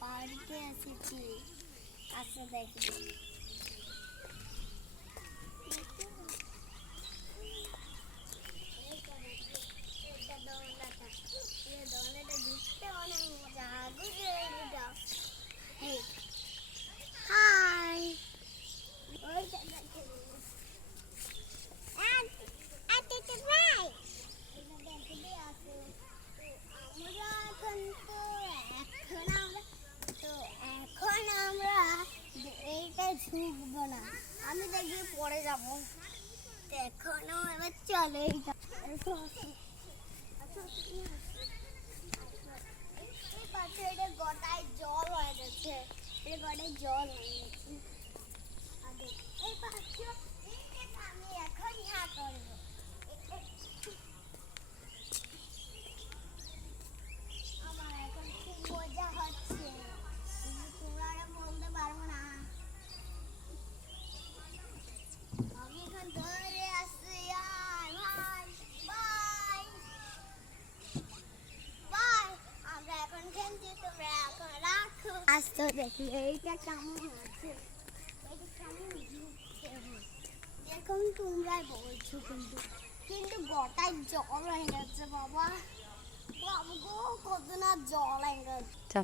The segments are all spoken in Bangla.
বাড়িতে এসেছি কাছে দেখি দোলনাটা ঘুরতে অনেক মজা হাই ঝুঁকবো না আমি দেখি পরে যাবো এখনো এবার চলে গোটায় জল হয়ে গেছে গোটায় জল হয়ে গেছে এই পাশে আমি এখন ইহা করবো আমার এখন খুব মজা হচ্ছে তোমরা বলতে পারবো না আমি এখন ধরে আসছি ভাই বাই বাই আমরা এখন খেলছি তোমরা এখন রাখো আজ তো দেখি এইটা কেমন আছে এইটা কেমন এখন তোমরাই বলছো কিন্তু গোটায় জল হয়ে গেছে বাবা কত না জল হয়ে গেছে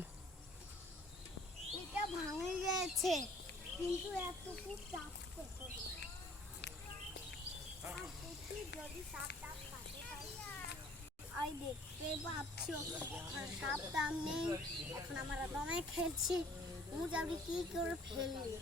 এটা ভাঙে গেছে কিন্তু এতটুকু চাপতে যদি সাপ টাপ কাটে তাই দেখতে পাচ্ছ সাপটা নেই এখন আমরা দমে খেলছি মুজাবি কি করে ফেলবি